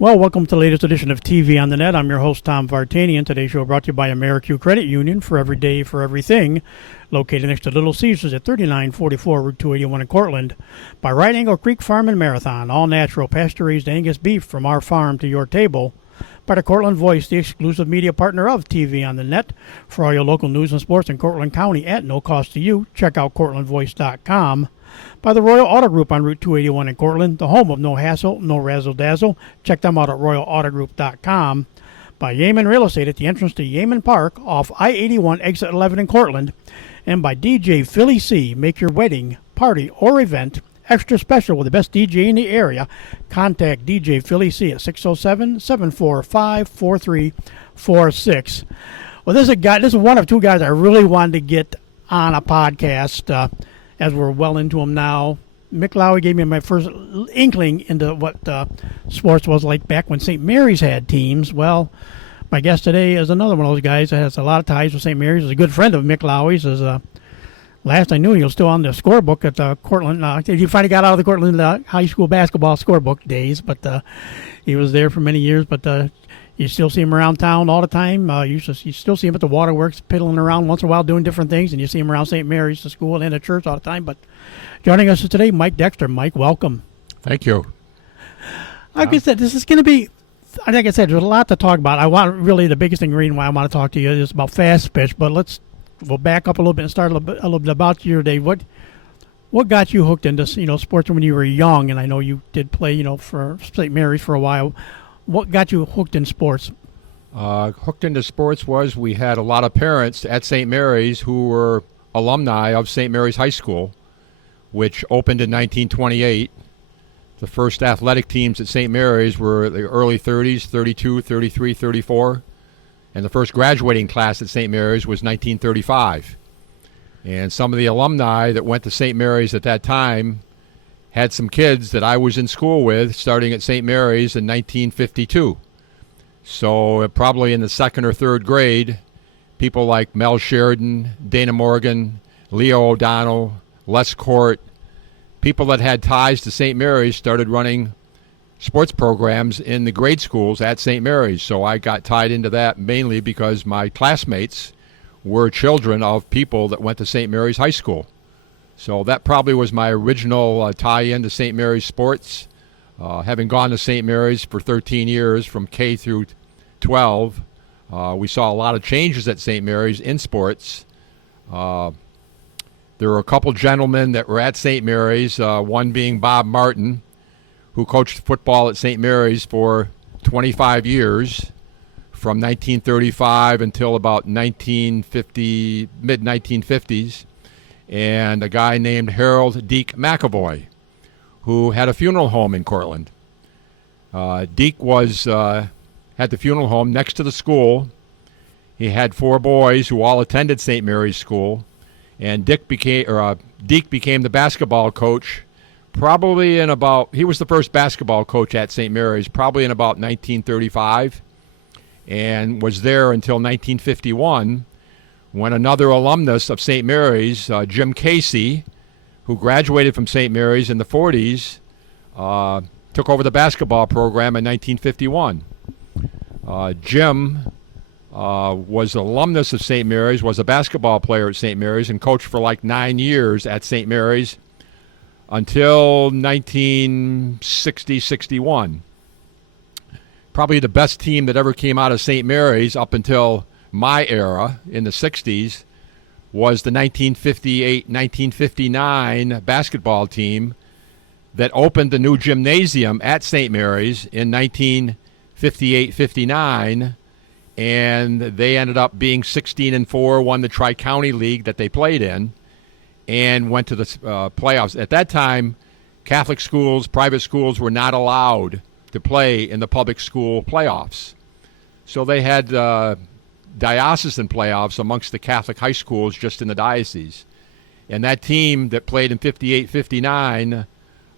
Well, welcome to the latest edition of TV on the Net. I'm your host, Tom Vartanian. Today's show brought to you by AmeriQ Credit Union, for every day, for everything. Located next to Little Caesars at 3944 Route 281 in Cortland. By Right Angle Creek Farm and Marathon, all natural, pasture-raised Angus beef from our farm to your table. By the Cortland Voice, the exclusive media partner of TV on the Net. For all your local news and sports in Cortland County at no cost to you, check out CortlandVoice.com. By the Royal Auto Group on Route 281 in Cortland, the home of no hassle, no razzle-dazzle. Check them out at RoyalAutoGroup.com. By Yeaman Real Estate at the entrance to Yeaman Park off I-81 exit 11 in Cortland. And by DJ Philly C. Make your wedding, party, or event extra special with the best DJ in the area. Contact DJ Philly C at 607-745-4346. Well, this is one of two guys I really wanted to get on a podcast, as we're well into them now. Mick Lowry gave me my first inkling into what sports was like back when St. Mary's had teams. Well, my guest today is another one of those guys that has a lot of ties with St. Mary's. He's a good friend of Mick Lowry's. Last I knew, he was still on the scorebook at Cortland. He finally got out of the Cortland high school basketball scorebook days, but he was there for many years. But you still see him around town all the time. You still see him at the waterworks, piddling around once in a while doing different things, and you see him around St. Mary's, the school, and the church all the time. But joining us today, Mike Dexter. Mike, welcome. Thank you. Like I said, this is going to be, like I said, there's a lot to talk about. The biggest thing, reason why I want to talk to you is about fast pitch, but we'll back up a little bit and start a little bit about your day. What got you hooked into sports when you were young? And I know you did play for St. Mary's for a while. What got you hooked in sports? Hooked into sports was we had a lot of parents at St. Mary's who were alumni of St. Mary's High School, which opened in 1928. The first athletic teams at St. Mary's were the early 30s, 32, 33, 34. And the first graduating class at St. Mary's was 1935. And some of the alumni that went to St. Mary's at that time had some kids that I was in school with starting at St. Mary's in 1952. So probably in the second or third grade, people like Mel Sheridan, Dana Morgan, Leo O'Donnell, Les Court, people that had ties to St. Mary's started running sports programs in the grade schools at St. Mary's. So I got tied into that mainly because my classmates were children of people that went to St. Mary's High School. So that probably was my original tie-in to St. Mary's sports. Having gone to St. Mary's for 13 years from K through 12, we saw a lot of changes at St. Mary's in sports. There were a couple gentlemen that were at St. Mary's, one being Bob Martin, who coached football at St. Mary's for 25 years, from 1935 until about mid-1950s. And a guy named Harold Deke McAvoy, who had a funeral home in Cortland. Deke had the funeral home next to the school. He had 4 boys who all attended St. Mary's School, and Deke became the basketball coach. He was the first basketball coach at St. Mary's, probably in about 1935, and was there until 1951. When another alumnus of St. Mary's, Jim Casey, who graduated from St. Mary's in the 40s, took over the basketball program in 1951. Jim was an alumnus of St. Mary's, was a basketball player at St. Mary's, and coached for like 9 years at St. Mary's until 1960-61. Probably the best team that ever came out of St. Mary's up until my era in the 60s was the 1958-1959 basketball team that opened the new gymnasium at St. Mary's in 1958-59, and they ended up being 16-4, won the Tri-County League that they played in, and went to the playoffs. At that time, Catholic schools, private schools were not allowed to play in the public school playoffs. So they had diocesan playoffs amongst the Catholic high schools just in the diocese. And that team that played in 58-59,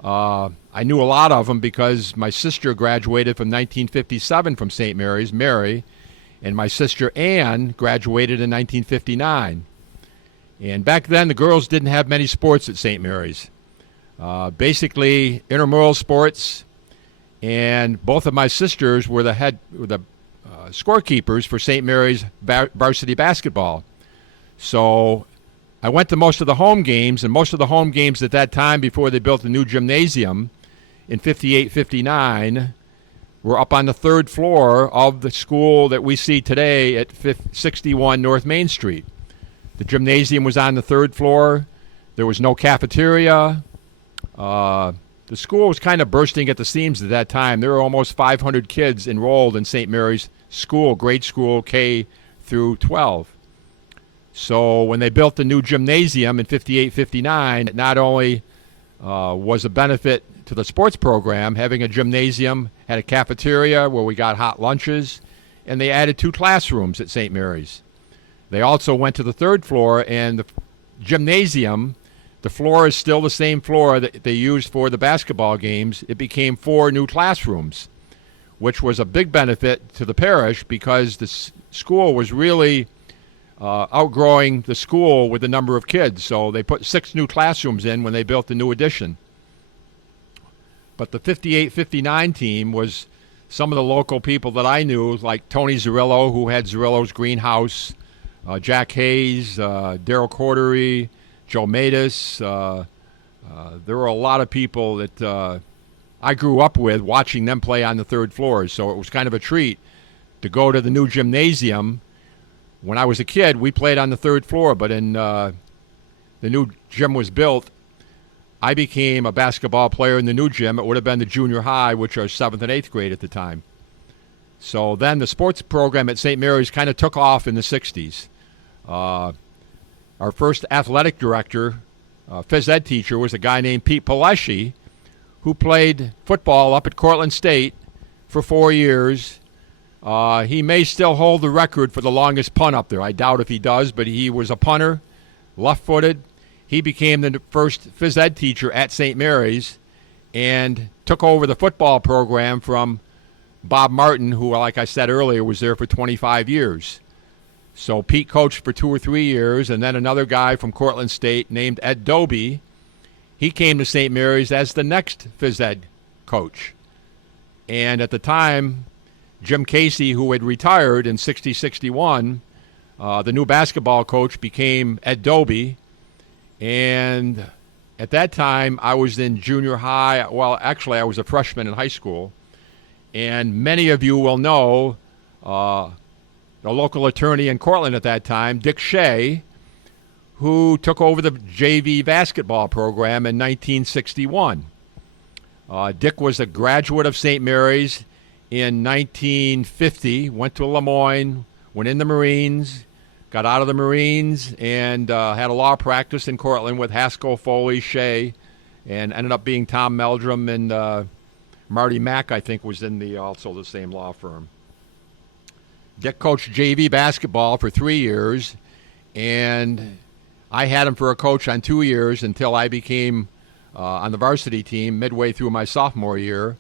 I knew a lot of them because my sister graduated from 1957 from St. Mary's, Mary, and my sister Ann graduated in 1959. And back then, the girls didn't have many sports at St. Mary's. Basically, intramural sports and both of my sisters were the scorekeepers for St. Mary's varsity basketball. So I went to most of the home games, and most of the home games at that time, before they built the new gymnasium in 58, 59, were up on the third floor of the school that we see today at 61 North Main Street. The gymnasium was on the third floor. There was no cafeteria. The school was kind of bursting at the seams at that time. There were almost 500 kids enrolled in St. Mary's school, grade school K through 12. So when they built the new gymnasium in 58, 59, it not only was a benefit to the sports program, having a gymnasium, had a cafeteria where we got hot lunches, and they added 2 classrooms at St. Mary's. They also went to the third floor, and the gymnasium, the floor is still the same floor that they used for the basketball games. It became 4 new classrooms, which was a big benefit to the parish because the school was really outgrowing the school with the number of kids. So they put 6 new classrooms in when they built the new addition. But the 58-59 team was some of the local people that I knew, like Tony Zerillo, who had Zerillo's Greenhouse, Jack Hayes, Daryl Cordery, Joe Matus. There were a lot of people that I grew up with watching them play on the third floor. So it was kind of a treat to go to the new gymnasium. When I was a kid, we played on the third floor, but in the new gym was built, I became a basketball player in the new gym. It would have been the junior high, which are 7th and 8th grade at the time. So then the sports program at St. Mary's kind of took off in the 60s. Our first athletic director, phys ed teacher, was a guy named Pete Palesci, who played football up at Cortland State for 4 years. He may still hold the record for the longest punt up there. I doubt if he does, but he was a punter, left-footed. He became the first phys ed teacher at St. Mary's and took over the football program from Bob Martin, who, like I said earlier, was there for 25 years. So Pete coached for 2 or 3 years, and then another guy from Cortland State named Ed Doby, he came to St. Mary's as the next phys ed coach. And at the time, Jim Casey, who had retired in 60-61, the new basketball coach became Ed Doby. And at that time, I was in junior high. Well, actually, I was a freshman in high school. And many of you will know the local attorney in Cortland at that time, Dick Shea, who took over the JV basketball program in 1961. Dick was a graduate of St. Mary's in 1950, went to Lemoyne, went in the Marines, got out of the Marines, and had a law practice in Cortland with Haskell, Foley, Shea, and ended up being Tom Meldrum, and Marty Mack, I think, was in also the same law firm. Dick coached JV basketball for 3 years, and I had him for a coach on 2 years until I became on the varsity team midway through my sophomore year.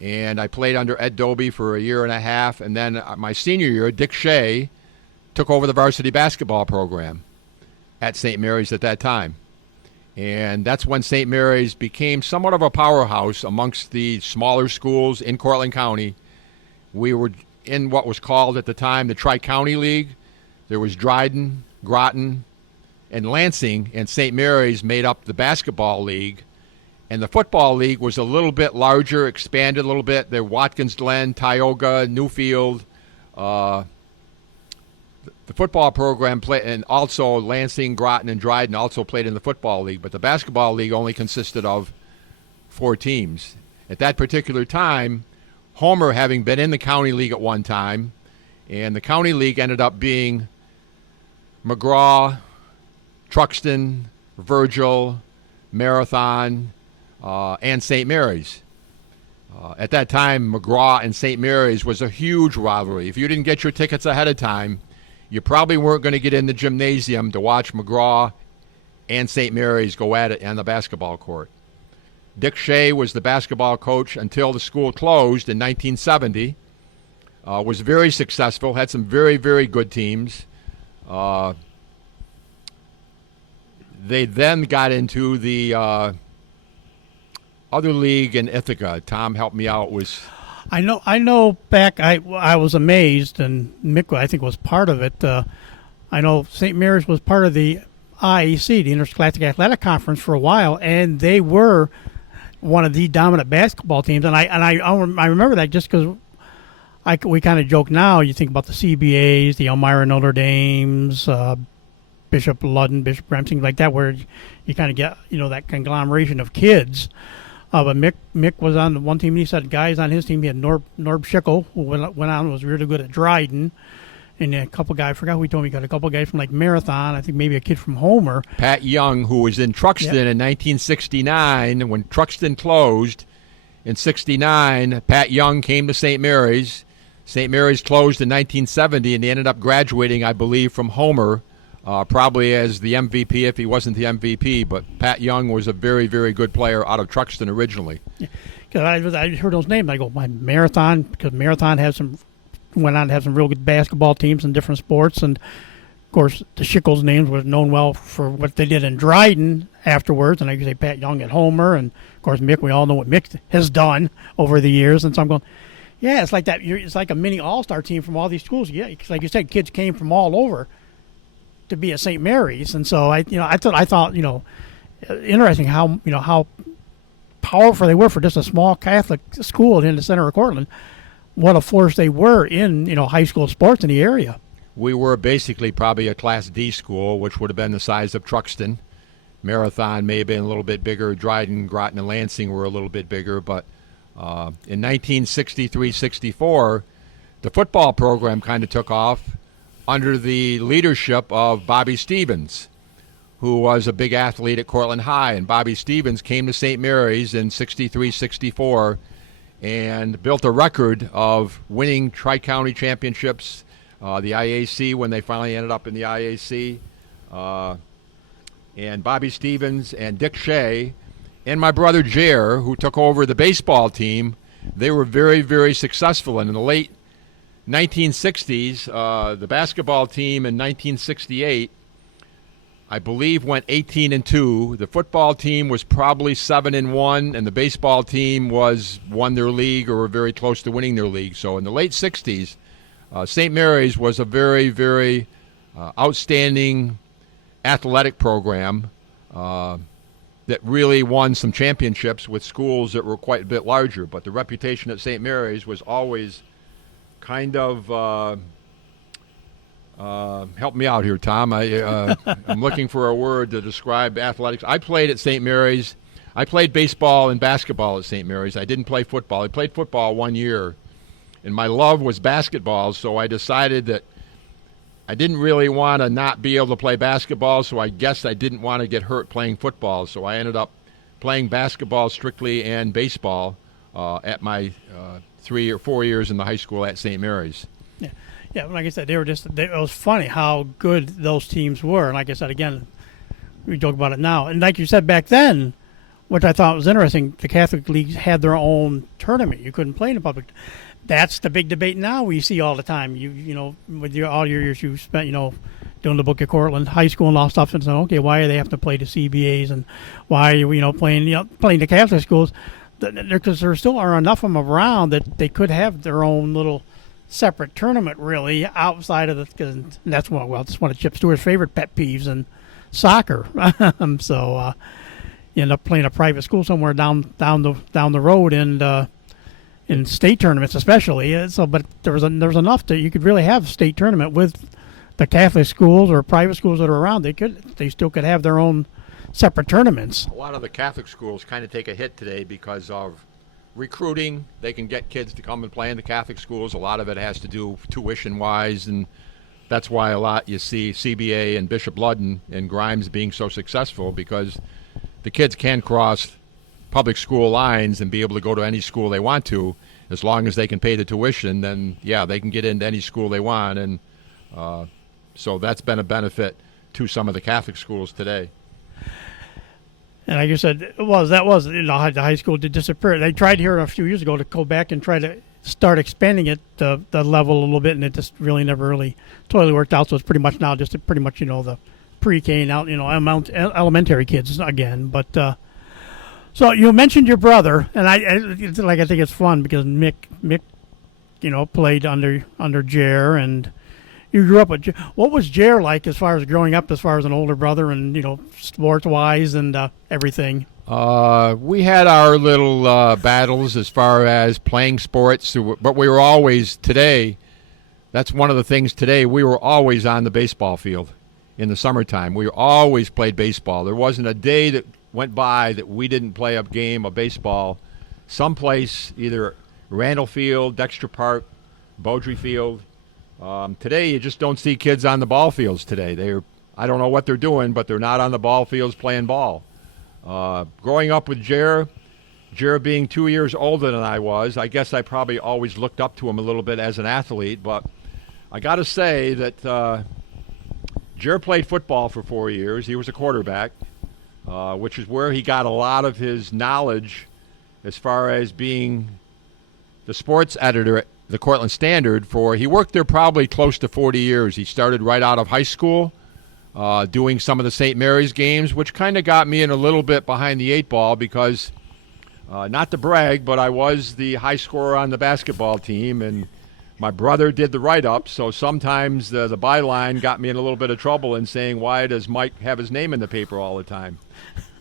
And I played under Ed Doby for a year and a half, and then my senior year, Dick Shea took over the varsity basketball program at St. Mary's at that time. And that's when St. Mary's became somewhat of a powerhouse amongst the smaller schools in Cortland County. We were in what was called at the time the Tri-County League. There was Dryden, Groton, and Lansing, and St. Mary's made up the basketball league. And the football league was a little bit larger, expanded a little bit. There were Watkins Glen, Tioga, Newfield. The football program played, and also Lansing, Groton, and Dryden also played in the football league. But the basketball league only consisted of 4 teams. At that particular time, Homer having been in the county league at one time, and the county league ended up being McGraw, Truxton, Virgil, Marathon, and St. Mary's. At that time, McGraw and St. Mary's was a huge rivalry. If you didn't get your tickets ahead of time, you probably weren't going to get in the gymnasium to watch McGraw and St. Mary's go at it on the basketball court. Dick Shea was the basketball coach until the school closed in 1970. Was very successful, had some very, very good teams. They then got into the other league in Ithaca? Tom, help me out. Was I know. Back, I was amazed, and Mick, I think, was part of it. I know St. Mary's was part of the IAC, the Interscholastic Athletic Conference, for a while, and they were one of the dominant basketball teams. And I remember that just because we kind of joke now. You think about the CBAs, the Elmira Notre Dames, Bishop Ludden, Bishop Graham, things like that, where you kind of get that conglomeration of kids. But Mick was on the one team, and he said guys on his team, he had Norb Schickel, who went on and was really good at Dryden, and a couple guys, I forgot who he told me, he got a couple guys from like Marathon, I think maybe a kid from Homer. Pat Young, who was in Truxton in 1969. When Truxton closed in 69, Pat Young came to St. Mary's. St. Mary's closed in 1970, and he ended up graduating, I believe, from Homer, probably as the MVP if he wasn't the MVP. But Pat Young was a very, very good player out of Truxton originally. Yeah, because I heard those names. I go, my Marathon, because Marathon went on to have some real good basketball teams in different sports. And, of course, the Schickles names were known well for what they did in Dryden afterwards. And I could say Pat Young at Homer. And, of course, Mick, we all know what Mick has done over the years. And so I'm going, yeah, it's like that. It's like a mini all-star team from all these schools. Yeah, because like you said, kids came from all over to be at St. Mary's, and so I thought interesting how powerful they were for just a small Catholic school in the center of Cortland. What a force they were in high school sports in the area. We were basically probably a Class D school, which would have been the size of Truxton. Marathon may have been a little bit bigger. Dryden, Groton, and Lansing were a little bit bigger, but in 1963-64, the football program kind of took off under the leadership of Bobby Stevens, who was a big athlete at Cortland High. And Bobby Stevens came to St. Mary's in 63-64 and built a record of winning tri-county championships, the IAC, when they finally ended up in the IAC. And Bobby Stevens and Dick Shea and my brother Jer, who took over the baseball team, they were very, very successful. And in the late 1960s, the basketball team in 1968, I believe, went 18-2. The football team was probably 7-1, and the baseball team won their league or were very close to winning their league. So in the late 60s, St. Mary's was a very, very outstanding athletic program that really won some championships with schools that were quite a bit larger. But the reputation at St. Mary's was always kind of help me out here, Tom. I'm looking for a word to describe athletics. I played at St. Mary's. I played baseball and basketball at St. Mary's. I didn't play football. I played football 1 year, and my love was basketball, so I decided that I didn't really want to not be able to play basketball, so I guess I didn't want to get hurt playing football, so I ended up playing basketball strictly and baseball at my 3 or 4 years in the high school at St. Mary's. Yeah, like I said, it was funny how good those teams were. And like I said, again, we joke about it now. And like you said back then, which I thought was interesting, the Catholic leagues had their own tournament. You couldn't play in the public. That's the big debate now we see all the time. With all your years you spent, doing the book at Cortland High School and all stuff, and saying, okay, why do they have to play the CBAs and why are you, playing the Catholic schools? Because there still are enough of them around that they could have their own little separate tournament, really, outside of because that's that's one of Chip Stewart's favorite pet peeves in soccer. So you end up playing a private school somewhere down the road, and in state tournaments especially. But there was enough that you could really have a state tournament with the Catholic schools or private schools that are around. They still could have their own separate tournaments. A lot of the Catholic schools kind of take a hit today because of recruiting. They can get kids to come and play in the Catholic schools. A lot of it has to do tuition-wise, and that's why a lot you see CBA and Bishop Ludden and Grimes being so successful, because the kids can cross public school lines and be able to go to any school they want to. As long as they can pay the tuition, then, yeah, they can get into any school they want. And so that's been a benefit to some of the Catholic schools today. And like you said, the high school did disappear. They tried here a few years ago to go back and try to start expanding it, the level a little bit, and it just never totally worked out. So it's pretty much now just the pre-K and out, elementary kids again. But So you mentioned your brother, and I think it's fun because Mick, played under Jer, and you grew up with Jer. What was Jer like as far as growing up, as far as an older brother, and sports wise and everything? We had our little battles as far as playing sports, but we were always today. That's one of the things today. We were always on the baseball field in the summertime. We always played baseball. There wasn't a day that went by that we didn't play a game of baseball someplace, either Randall Field, Dexter Park, Beaudry Field. Today, you just don't see kids on the ball fields today. I don't know what they're doing, but they're not on the ball fields playing ball. Growing up with Jer being 2 years older than I was, I guess I probably always looked up to him a little bit as an athlete, but I got to say that Jer played football for 4 years. He was a quarterback, which is where he got a lot of his knowledge as far as being the sports editor at the Cortland Standard. He worked there probably close to 40 years. He started right out of high school doing some of the St. Mary's games, which kind of got me in a little bit behind the eight ball because, not to brag, but I was the high scorer on the basketball team, and my brother did the write-up, so sometimes the byline got me in a little bit of trouble in saying, why does Mike have his name in the paper all the time?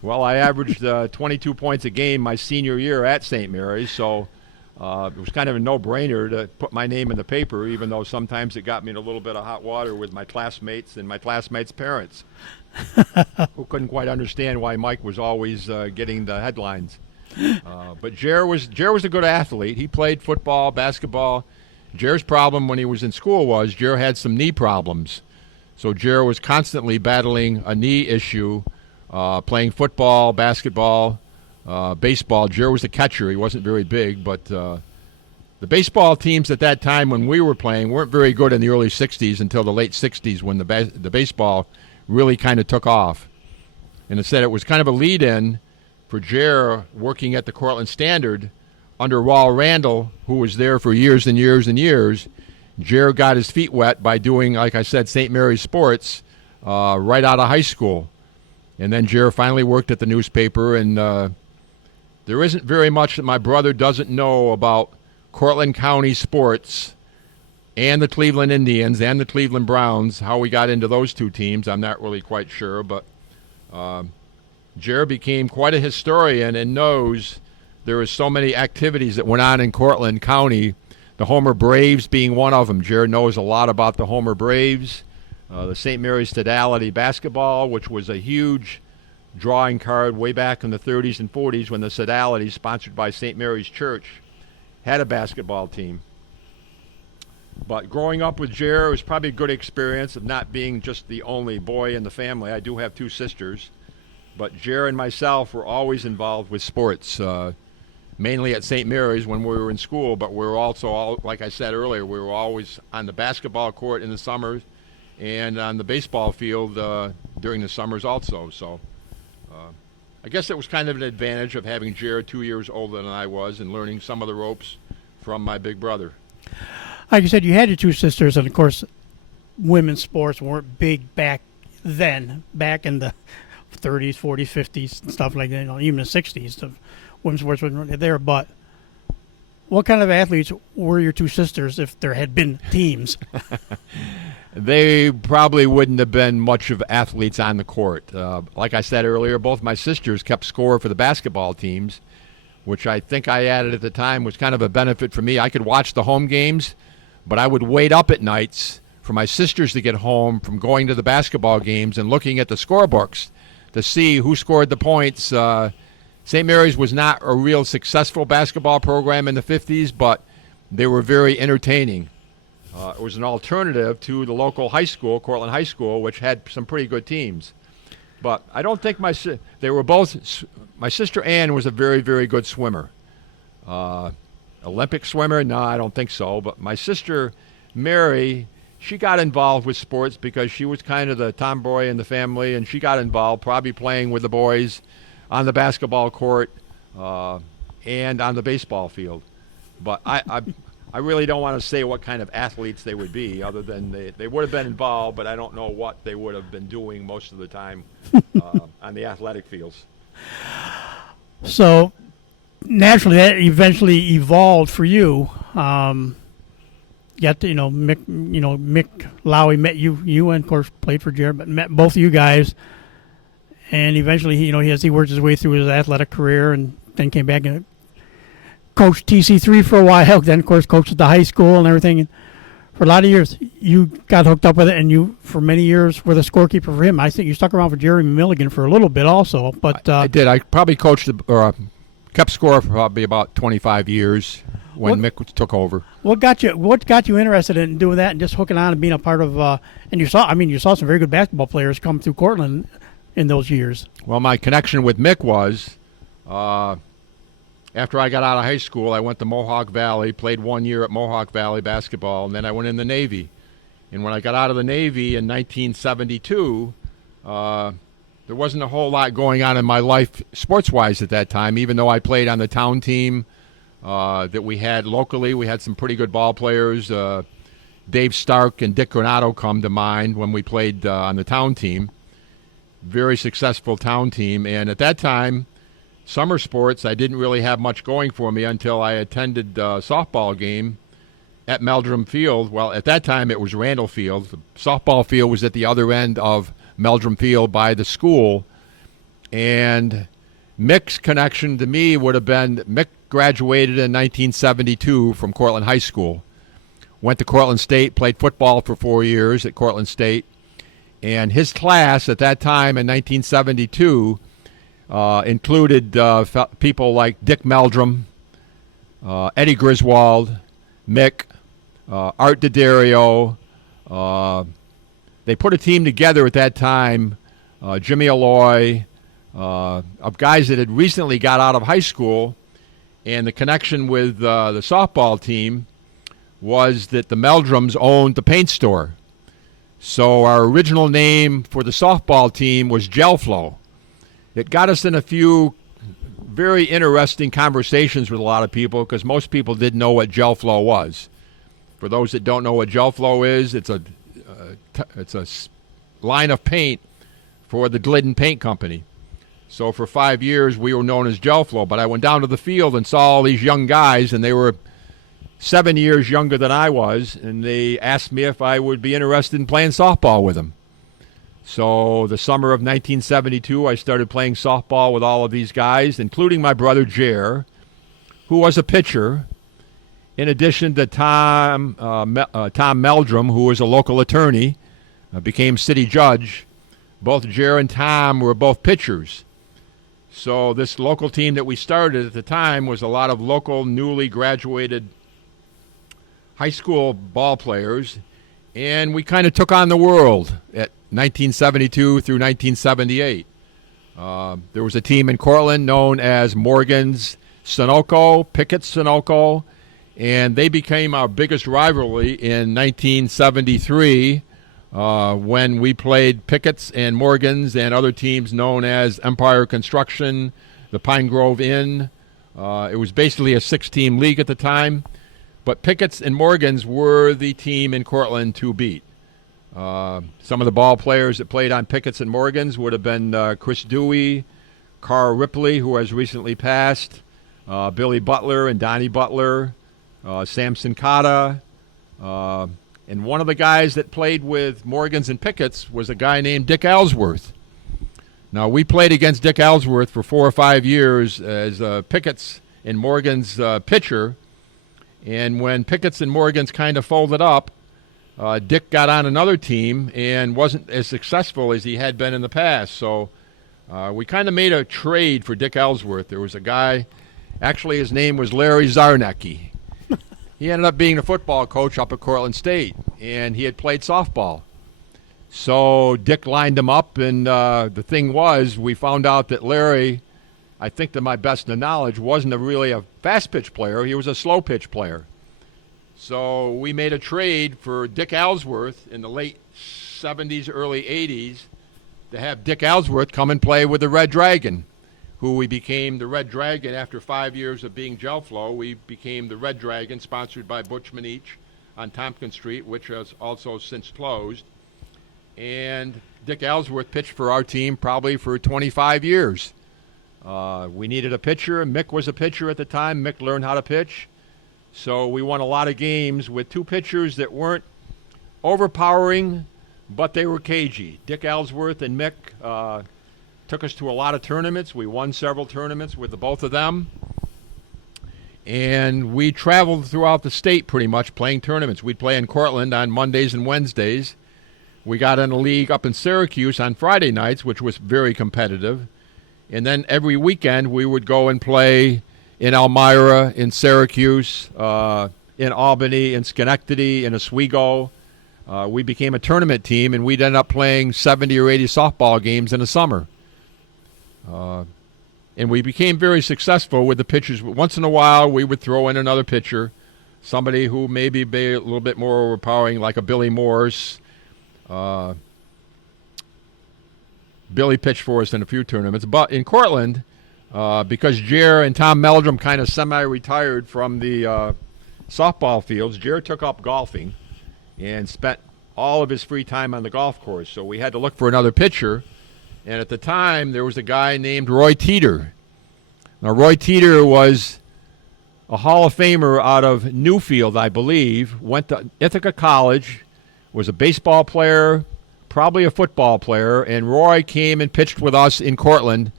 Well, I averaged 22 points a game my senior year at St. Mary's, so it was kind of a no-brainer to put my name in the paper, even though sometimes it got me in a little bit of hot water with my classmates and my classmates' parents, who couldn't quite understand why Mike was always getting the headlines. But Jer was a good athlete. He played football, basketball. Jer's problem when he was in school was Jer had some knee problems. So Jer was constantly battling a knee issue, playing football, basketball, baseball. Jer was the catcher. He wasn't very big, but the baseball teams at that time when we were playing weren't very good in the early 60s until the late 60s when the baseball really kind of took off. And instead it was kind of a lead-in for Jer working at the Cortland Standard under Raul Randall, who was there for years and years and years. Jer got his feet wet by doing, like I said, St. Mary's sports right out of high school. And then Jer finally worked at the newspaper, and there isn't very much that my brother doesn't know about Cortland County sports and the Cleveland Indians and the Cleveland Browns. How we got into those two teams, I'm not really quite sure, but Jer became quite a historian and knows there were so many activities that went on in Cortland County, the Homer Braves being one of them. Jer knows a lot about the Homer Braves, the St. Mary's Fidelity basketball, which was a huge drawing card way back in the 30s and 40s when the Fidelity, sponsored by St. Mary's Church, had a basketball team. But growing up with Jer was probably a good experience of not being just the only boy in the family. I do have two sisters, but Jer and myself were always involved with sports. Mainly at St. Mary's when we were in school, but we were also, like I said earlier, we were always on the basketball court in the summers and on the baseball field during the summers also. So I guess it was kind of an advantage of having Jer 2 years older than I was and learning some of the ropes from my big brother. Like you said, you had your two sisters, and of course, women's sports weren't big back then, back in the 30s, 40s, 50s, and stuff like that, even the 60s. Women's sports wasn't there, but what kind of athletes were your two sisters if there had been teams? They probably wouldn't have been much of athletes on the court. Like I said earlier, both my sisters kept score for the basketball teams, which I think I added at the time was kind of a benefit for me. I could watch the home games, but I would wait up at nights for my sisters to get home from going to the basketball games and looking at the scorebooks to see who scored the points. St. Mary's was not a real successful basketball program in the 50s, but they were very entertaining. It was an alternative to the local high school, Cortland High School, which had some pretty good teams. But I don't think my sister Ann was a very, very good swimmer. Olympic swimmer? No, I don't think so. But my sister Mary, she got involved with sports because she was kind of the tomboy in the family, and she got involved probably playing with the boys on the basketball court and on the baseball field. But I really don't want to say what kind of athletes they would be, other than they would have been involved, but I don't know what they would have been doing most of the time on the athletic fields. So naturally, that eventually evolved for you. Got to, Mick Lowry met you and of course played for Jared, but met both of you guys, and eventually he worked his way through his athletic career, and then came back and coached TC3 for a while. Then of course coached at the high school and everything. And for a lot of years, you got hooked up with it, and you for many years were the scorekeeper for him. I think you stuck around for Jerry Milligan for a little bit also. But I did. I probably coached kept score for probably about 25 years. When Mick took over. What got you interested in doing that and just hooking on and being a part of? And you saw some very good basketball players come through Cortland in those years. Well, my connection with Mick was after I got out of high school, I went to Mohawk Valley, played 1 year at Mohawk Valley basketball, and then I went in the Navy. And when I got out of the Navy in 1972, there wasn't a whole lot going on in my life sports-wise at that time, even though I played on the town team. That we had locally. We had some pretty good ball players. Dave Stark and Dick Granato come to mind when we played on the town team. Very successful town team. And at that time, summer sports, I didn't really have much going for me until I attended a softball game at Meldrum Field. Well, at that time, it was Randall Field. The softball field was at the other end of Meldrum Field by the school. And Mick's connection to me would have been Mick graduated in 1972 from Cortland High School. Went to Cortland State, played football for 4 years at Cortland State. And his class at that time in 1972 included people like Dick Meldrum, Eddie Griswold, Mick, Art DiDario. They put a team together at that time, Jimmy Alloy, of guys that had recently got out of high school. And the connection with the softball team was that the Meldrums owned the paint store. So our original name for the softball team was Gelflow. It got us in a few very interesting conversations with a lot of people because most people didn't know what Gelflow was. For those that don't know what Gelflow is, it's a line of paint for the Glidden Paint Company. So for 5 years, we were known as Gelflow. But I went down to the field and saw all these young guys, and they were 7 years younger than I was, and they asked me if I would be interested in playing softball with them. So the summer of 1972, I started playing softball with all of these guys, including my brother Jer, who was a pitcher, in addition to Tom Meldrum, who was a local attorney, became city judge. Both Jer and Tom were both pitchers. So this local team that we started at the time was a lot of local, newly graduated high school ball players, and we kind of took on the world at 1972 through 1978. There was a team in Cortland known as Morgan's Sunoco, Pickett's Sunoco, and they became our biggest rivalry in 1973 when we played Pickett's and Morgan's and other teams known as Empire Construction, the Pine Grove Inn. It was basically a 6-team league at the time, but Pickett's and Morgan's were the team in Cortland to beat. Some of the ball players that played on Pickett's and Morgan's would have been Chris Dewey, Carl Ripley, who has recently passed, Billy Butler and Donnie Butler, Samson Cotta, and one of the guys that played with Morgan's and Pickett's was a guy named Dick Ellsworth. Now, we played against Dick Ellsworth for 4 or 5 years as Pickett's and Morgan's pitcher, and when Pickett's and Morgan's kind of folded up, Dick got on another team and wasn't as successful as he had been in the past. So we kind of made a trade for Dick Ellsworth. There was a guy, actually his name was Larry Zarnecki. He ended up being a football coach up at Cortland State, and he had played softball. So Dick lined him up, and the thing was, we found out that Larry, I think to my best of knowledge, wasn't really a fast pitch player. He was a slow pitch player. So we made a trade for Dick Ellsworth in the late 70s, early 80s to have Dick Ellsworth come and play with the Red Dragon, who we became the Red Dragon after 5 years of being Gelflow. We became the Red Dragon, sponsored by Butch Manich on Tompkins Street, which has also since closed. And Dick Ellsworth pitched for our team probably for 25 years. We needed a pitcher. Mick was a pitcher at the time. Mick learned how to pitch. So we won a lot of games with two pitchers that weren't overpowering, but they were cagey. Dick Ellsworth and Mick took us to a lot of tournaments. We won several tournaments with the both of them. And we traveled throughout the state pretty much playing tournaments. We'd play in Cortland on Mondays and Wednesdays. We got in a league up in Syracuse on Friday nights, which was very competitive. And then every weekend we would go and play in Elmira, in Syracuse, in Albany, in Schenectady, in Oswego. We became a tournament team, and we'd end up playing 70 or 80 softball games in the summer. And we became very successful with the pitchers. Once in a while, we would throw in another pitcher, somebody who maybe be a little bit more overpowering, like a Billy Morse. Billy pitched for us in a few tournaments. But in Cortland, because Jer and Tom Meldrum kind of semi-retired from the softball fields, Jer took up golfing and spent all of his free time on the golf course. So we had to look for another pitcher. And at the time, there was a guy named Roy Teeter. Now, Roy Teeter was a Hall of Famer out of Newfield, I believe, went to Ithaca College, was a baseball player, probably a football player, and Roy came and pitched with us in Cortland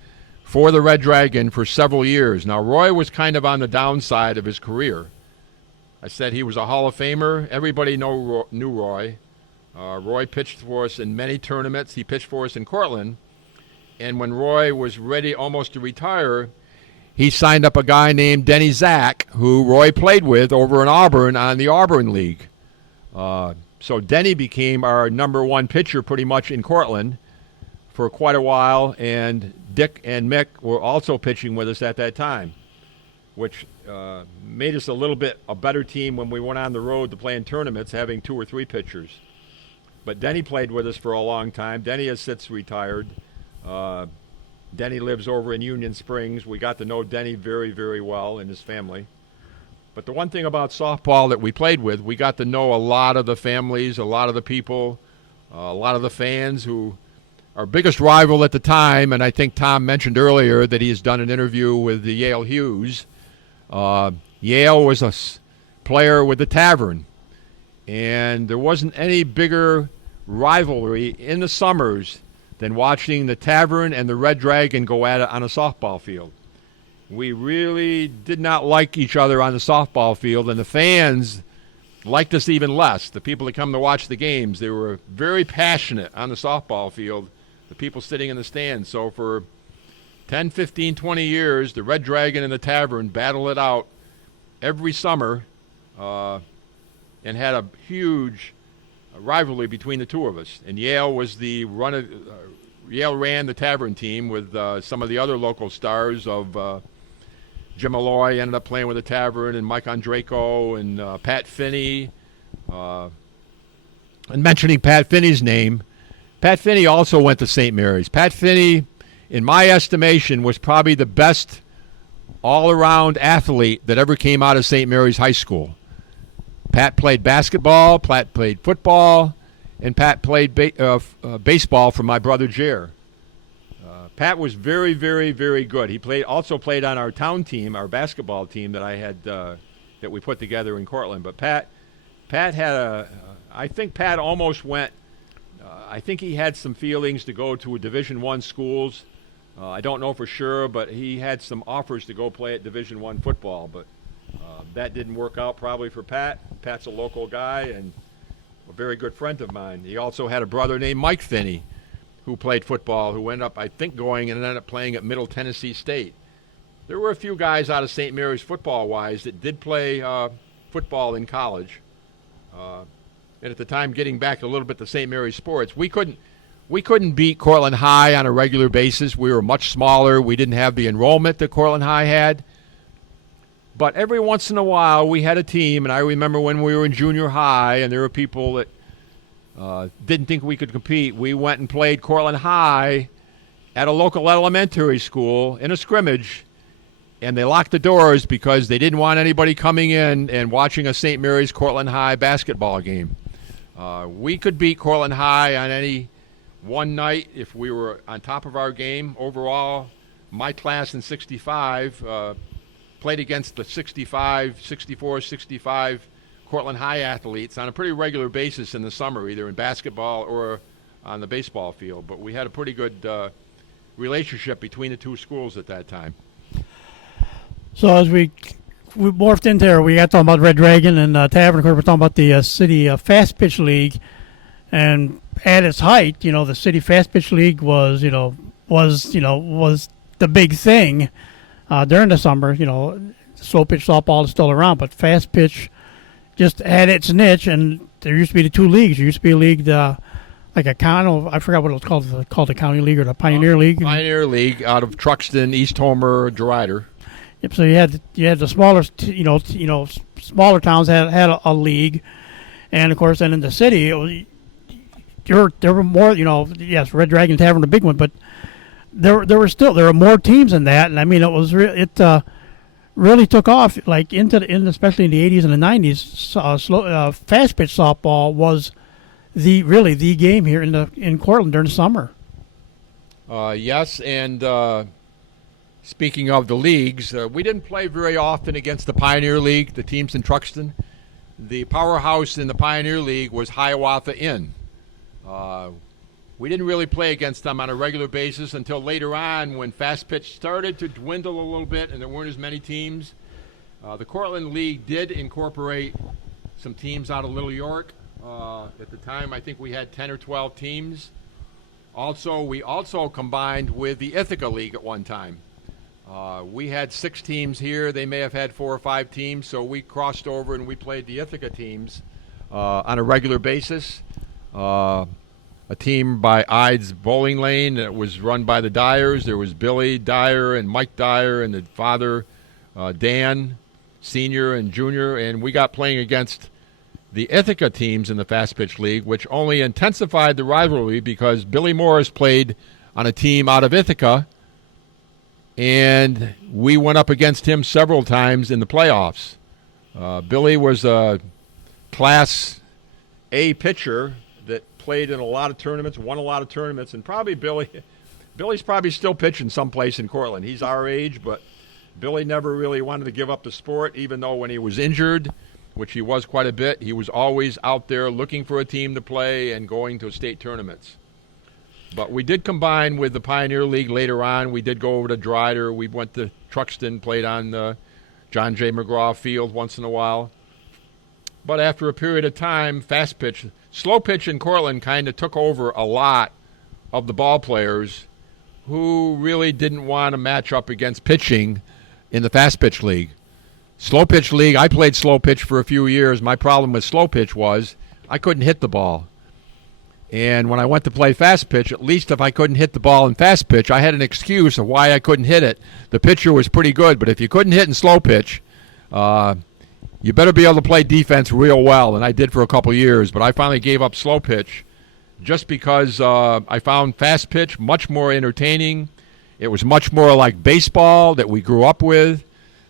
for the Red Dragon for several years. Now, Roy was kind of on the downside of his career. I said he was a Hall of Famer. Everybody knew Roy. Roy pitched for us in many tournaments. He pitched for us in Cortland. And when Roy was ready almost to retire, he signed up a guy named Denny Zach, who Roy played with over in Auburn on the Auburn League. So Denny became our number one pitcher pretty much in Cortland for quite a while, and Dick and Mick were also pitching with us at that time, which made us a little bit a better team when we went on the road to play in tournaments, having two or three pitchers. But Denny played with us for a long time. Denny has since retired. Denny lives over in Union Springs. We got to know Denny very, very well and his family. But the one thing about softball that we played with, we got to know a lot of the families, a lot of the people, a lot of the fans who our biggest rival at the time, and I think Tom mentioned earlier that he has done an interview with the Yale Hughes. Yale was a player with the Tavern, and there wasn't any bigger rivalry in the summers than watching the Tavern and the Red Dragon go at it on a softball field. We really did not like each other on the softball field, and the fans liked us even less. The people that come to watch the games, they were very passionate on the softball field, the people sitting in the stands. So for 10, 15, 20 years, the Red Dragon and the Tavern battled it out every summer and had a huge rivalry between the two of us. And Yale was Yale ran the Tavern team with some of the other local stars of Jim Malloy ended up playing with the Tavern, and Mike Andreyko and Pat Finney. And mentioning Pat Finney's name, Pat Finney also went to St. Mary's. Pat Finney, in my estimation, was probably the best all-around athlete that ever came out of St. Mary's High School. Pat played basketball, Pat played football, and Pat played baseball for my brother Jer. Pat was very, very, very good. He also played on our town team, our basketball team that I had that we put together in Cortland. But Pat had I think Pat almost went. I think he had some feelings to go to a Division I schools. I don't know for sure, but he had some offers to go play at Division I football. But that didn't work out probably for Pat. Pat's a local guy and a very good friend of mine. He also had a brother named Mike Finney who played football, who ended up, I think, going and ended up playing at Middle Tennessee State. There were a few guys out of St. Mary's football-wise that did play football in college. And at the time, getting back a little bit to St. Mary's sports, we couldn't beat Cortland High on a regular basis. We were much smaller. We didn't have the enrollment that Cortland High had. But every once in a while, we had a team, and I remember when we were in junior high, and there were people that didn't think we could compete. We went and played Cortland High at a local elementary school in a scrimmage, and they locked the doors because they didn't want anybody coming in and watching a St. Mary's Cortland High basketball game. We could beat Cortland High on any one night if we were on top of our game overall. my class in 65 played against the 65, 64, 65 Cortland High athletes on a pretty regular basis in the summer, either in basketball or on the baseball field. But we had a pretty good relationship between the two schools at that time. So as we morphed into there, we got talking about Red Dragon and Tavern. Of course, we're talking about the city Fast Pitch League, and at its height, the city Fast Pitch League was the big thing during the summer. Slow pitch softball is still around, but fast pitch just had its niche. And there used to be the two leagues. There used to be a league like a county. I forgot what it was called the County League or the Pioneer League. Pioneer League out of Truxton, East Homer, DeRuyter. Yep. So you had the smaller smaller towns had a league, and of course then in the city there were more. Yes, Red Dragon Tavern, the big one, but there were more teams than that, and I mean it really took off like especially in the 80s and the 90s. Fast pitch softball was the game here in Cortland during the summer. Yes, and speaking of the leagues, we didn't play very often against the Pioneer League, the teams in Truxton. The powerhouse in the Pioneer League was Hiawatha Inn. We didn't really play against them on a regular basis until later on when fast pitch started to dwindle a little bit and there weren't as many teams. The Cortland League did incorporate some teams out of Little York. At the time, I think we had 10 or 12 teams. We also combined with the Ithaca League at one time. We had 6 teams here. They may have had 4 or 5 teams, so we crossed over and we played the Ithaca teams on a regular basis. A team by Ides Bowling Lane that was run by the Dyers. There was Billy Dyer and Mike Dyer and the father, Dan, Senior and Junior, and we got playing against the Ithaca teams in the Fast Pitch League, which only intensified the rivalry because Billy Morris played on a team out of Ithaca, and we went up against him several times in the playoffs. Billy was a Class A pitcher that played in a lot of tournaments, won a lot of tournaments, and probably Billy's probably still pitching someplace in Cortland. He's our age, but Billy never really wanted to give up the sport, even though when he was injured, which he was quite a bit, he was always out there looking for a team to play and going to state tournaments. But we did combine with the Pioneer League later on. We did go over to DeRuyter. We went to Truxton, played on the John J. McGraw Field once in a while. But after a period of time, slow pitch in Cortland kind of took over a lot of the ball players who really didn't want to match up against pitching in the Fast Pitch League. Slow Pitch League, I played slow pitch for a few years. My problem with slow pitch was I couldn't hit the ball. And when I went to play fast pitch, at least if I couldn't hit the ball in fast pitch, I had an excuse of why I couldn't hit it. The pitcher was pretty good, but if you couldn't hit in slow pitch, you better be able to play defense real well, and I did for a couple years. But I finally gave up slow pitch just because I found fast pitch much more entertaining. It was much more like baseball that we grew up with.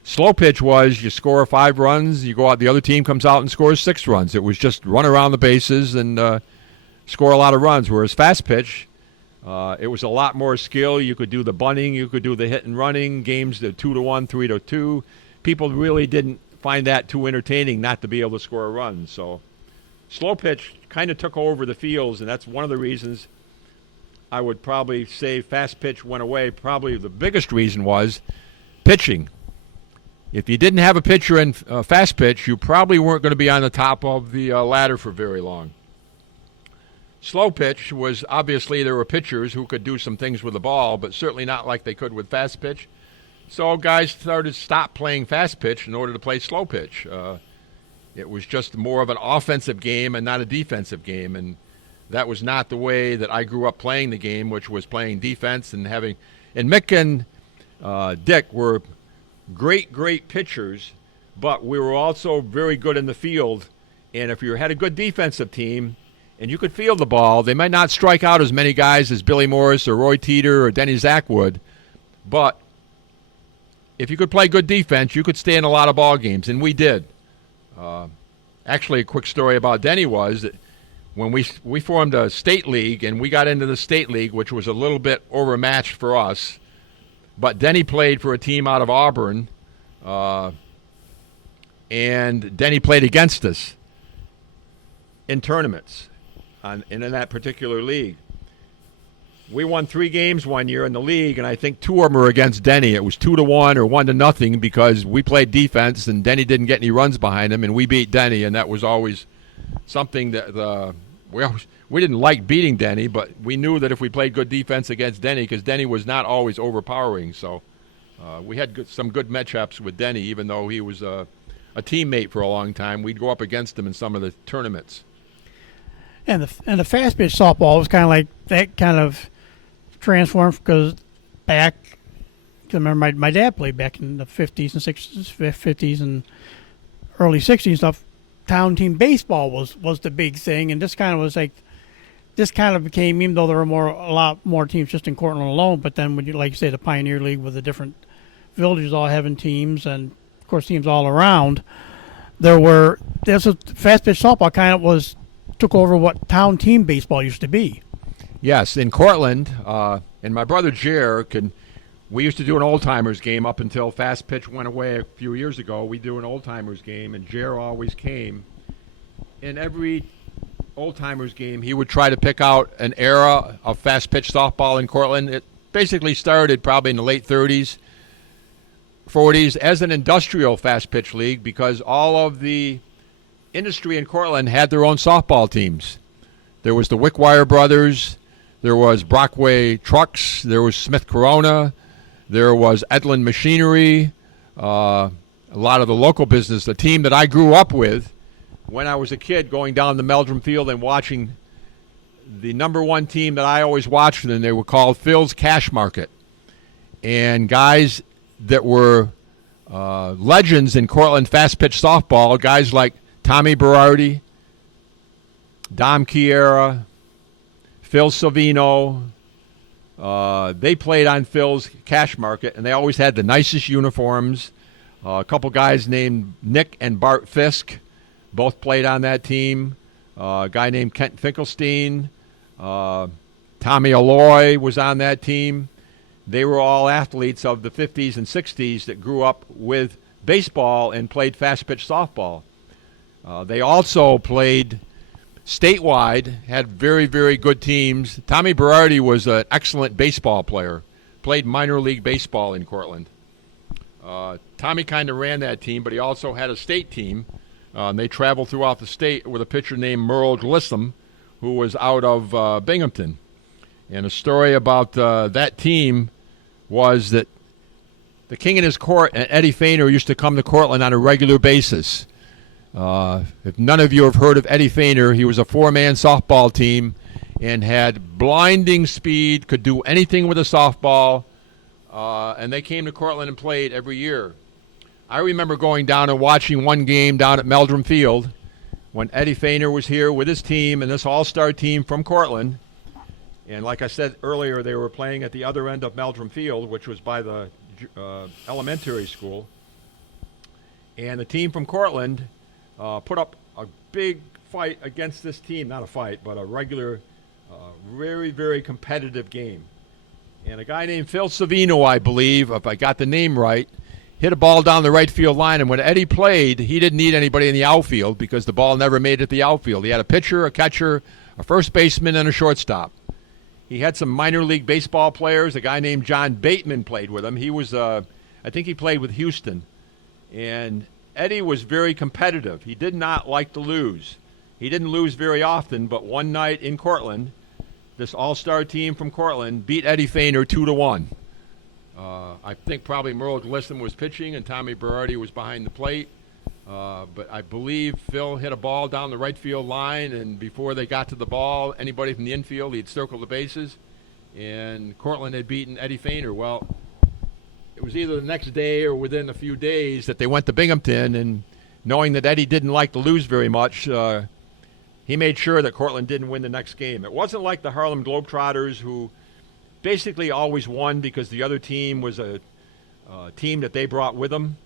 Slow pitch was you score 5 runs, you go out, the other team comes out and scores 6 runs. It was just run around the bases and score a lot of runs, whereas fast pitch, it was a lot more skill. You could do the bunting, you could do the hit and running, games the 2-1, 3-2. People really didn't find that too entertaining not to be able to score a run. So slow pitch kind of took over the fields, and that's one of the reasons I would probably say fast pitch went away. Probably the biggest reason was pitching. If you didn't have a pitcher in fast pitch, you probably weren't going to be on the top of the ladder for very long. Slow pitch was obviously there were pitchers who could do some things with the ball, but certainly not like they could with fast pitch. So guys started to stop playing fast pitch in order to play slow pitch. It was just more of an offensive game and not a defensive game, and that was not the way that I grew up playing the game, which was playing defense and having. And Mick and Dick were great pitchers, but we were also very good in the field. And if you had a good defensive team and you could field the ball, they might not strike out as many guys as Billy Morris or Roy Teeter or Denny Zach would, but if you could play good defense, you could stay in a lot of ball games, and we did. Actually, a quick story about Denny was that when we formed a state league and we got into the state league, which was a little bit overmatched for us, But Denny played for a team out of Auburn, and Denny played against us in tournaments and in that particular league. We won 3 games one year in the league, and I think 2 of them were against Denny. It was 2-1 or 1-0 because we played defense, and Denny didn't get any runs behind him, and we beat Denny, and that was always something that we didn't like beating Denny, but we knew that if we played good defense against Denny, because Denny was not always overpowering, so we had some good matchups with Denny, even though he was a teammate for a long time. We'd go up against him in some of the tournaments. And the fast pitch softball was kind of like that kind of transformed because I remember my dad played back in the 50s and 60s, 50s and early 60s and stuff. Town team baseball was the big thing, and this kind of became, even though there were a lot more teams just in Cortland alone, but then when you, like you say, the Pioneer League with the different villages all having teams and of course teams all around, there's a fast pitch softball kind of took over what town team baseball used to be. Yes, in Cortland, and my brother Jer we used to do an old-timers game up until fast pitch went away a few years ago. We do an old-timers game, and Jer always came. In every old-timers game, he would try to pick out an era of fast pitch softball in Cortland. It basically started probably in the late 30s, 40s as an industrial fast pitch league because all of the industry in Cortland had their own softball teams. There was the Wickwire Brothers, there was Brockway Trucks, there was Smith Corona, there was Edlin Machinery, a lot of the local business. The team that I grew up with when I was a kid going down the Meldrum Field and watching the number one team that I always watched, and they were called Phil's Cash Market. And guys that were legends in Cortland fast pitch softball, guys like Tommy Berardi, Dom Chiara, Phil Savino, they played on Phil's Cash Market, and they always had the nicest uniforms. A couple guys named Nick and Bart Fisk both played on that team. A guy named Kent Finkelstein, Tommy Alloy was on that team. They were all athletes of the 50s and 60s that grew up with baseball and played fast pitch softball. They also played statewide, had very, very good teams. Tommy Berardi was an excellent baseball player, played minor league baseball in Cortland. Tommy kind of ran that team, but he also had a state team. And they traveled throughout the state with a pitcher named Merle Glissom, who was out of Binghamton. And a story about that team was that the King in his court and Eddie Feiner used to come to Cortland on a regular basis. If none of you have heard of Eddie Feiner, he was a 4-man softball team and had blinding speed, could do anything with a softball, and they came to Cortland and played every year. I remember going down and watching one game down at Meldrum Field when Eddie Feiner was here with his team and this all-star team from Cortland. And like I said earlier, they were playing at the other end of Meldrum Field, which was by the elementary school. And the team from Cortland put up a big fight against this team. Not a fight, but a regular, very, very competitive game. And a guy named Phil Savino, I believe, if I got the name right, hit a ball down the right field line. And when Eddie played, he didn't need anybody in the outfield because the ball never made it to the outfield. He had a pitcher, a catcher, a first baseman, and a shortstop. He had some minor league baseball players. A guy named John Bateman played with him. He was, I think he played with Houston. And Eddie was very competitive. He did not like to lose. He didn't lose very often, but one night in Cortland, this all-star team from Cortland beat Eddie Feiner 2-1. I think probably Merle Glissom was pitching and Tommy Berardi was behind the plate. But I believe Phil hit a ball down the right field line, and before they got to the ball, anybody from the infield, he'd circle the bases, and Cortland had beaten Eddie Feiner. Well, it was either the next day or within a few days that they went to Binghamton, and knowing that Eddie didn't like to lose very much, he made sure that Cortland didn't win the next game. It wasn't like the Harlem Globetrotters, who basically always won because the other team was a team that they brought with them.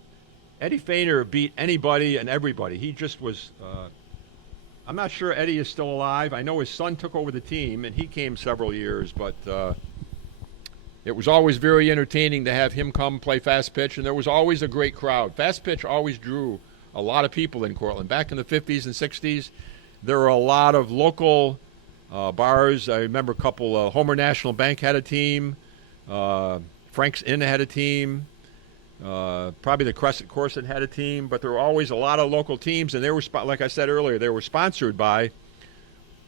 Eddie Feiner beat anybody and everybody. He just was, I'm not sure Eddie is still alive. I know his son took over the team, and he came several years, but it was always very entertaining to have him come play fast pitch, and there was always a great crowd. Fast pitch always drew a lot of people in Cortland. Back in the 50s and 60s, there were a lot of local bars. I remember a couple. Homer National Bank had a team. Frank's Inn had a team. Probably the Crescent Corset had a team. But there were always a lot of local teams, and they were, like I said earlier, they were sponsored by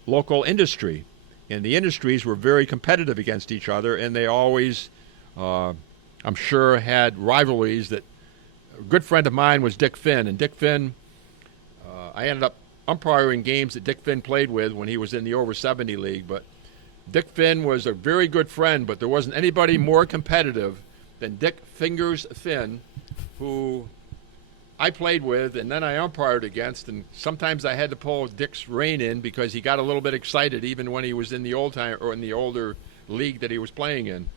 local industry. And the industries were very competitive against each other, and they always, I'm sure, had rivalries. That a good friend of mine was Dick Finn, and Dick Finn, I ended up umpiring games that Dick Finn played with when he was in the over 70 league. But Dick Finn was a very good friend, but there wasn't anybody more competitive than Dick Fingers Finn, who I played with and then I umpired against, and sometimes I had to pull Dick's rein in because he got a little bit excited even when he was in the older league that he was playing in.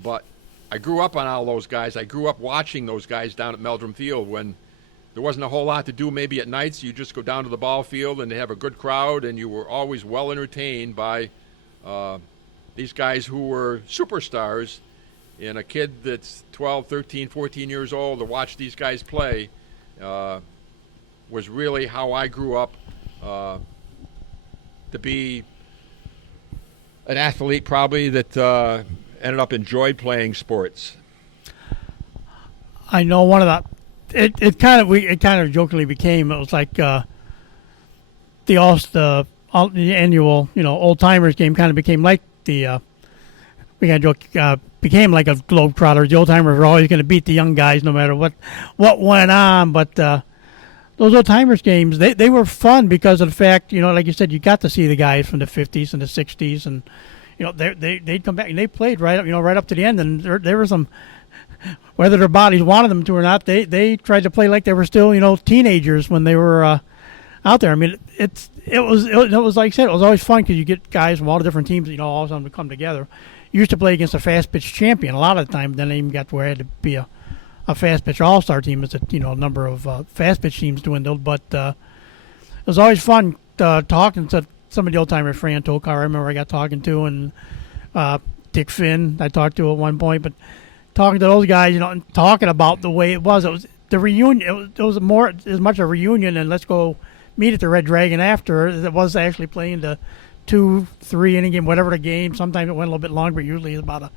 But I grew up on all those guys. I grew up watching those guys down at Meldrum Field when there wasn't a whole lot to do maybe at nights. You just go down to the ball field and they have a good crowd, and you were always well entertained by these guys who were superstars. And a kid that's 12, 13, 14 years old to watch these guys play was really how I grew up to be an athlete probably that ended up enjoyed playing sports. I know one of the it kind of jokingly became, it was like the annual old timers game kind of became like the we got joke became like a Globetrotters. The old timers were always going to beat the young guys no matter what went on. But those old timers games, they were fun because of the fact, like you said, you got to see the guys from the 50s and the 60s, and they'd come back and they played right up to the end, and there were some, whether their bodies wanted them to or not, they tried to play like they were still teenagers when they were out there. I mean, it was like I said, it was always fun because you get guys from all the different teams, all of them to come together. You used to play against a fast pitch champion a lot of the time. Then they even got to where it had to be a fast pitch all-star team. As a number of fast pitch teams dwindled, but it was always fun talking to some of the old timers. Fran Tokar, I remember I got talking to, and Dick Finn I talked to at one point. But talking to those guys, and talking about the way it was the reunion. It was more as much a reunion and let's go meet at the Red Dragon after as it was actually playing the 2-3 inning game, whatever the game. Sometimes it went a little bit longer, but usually it's about a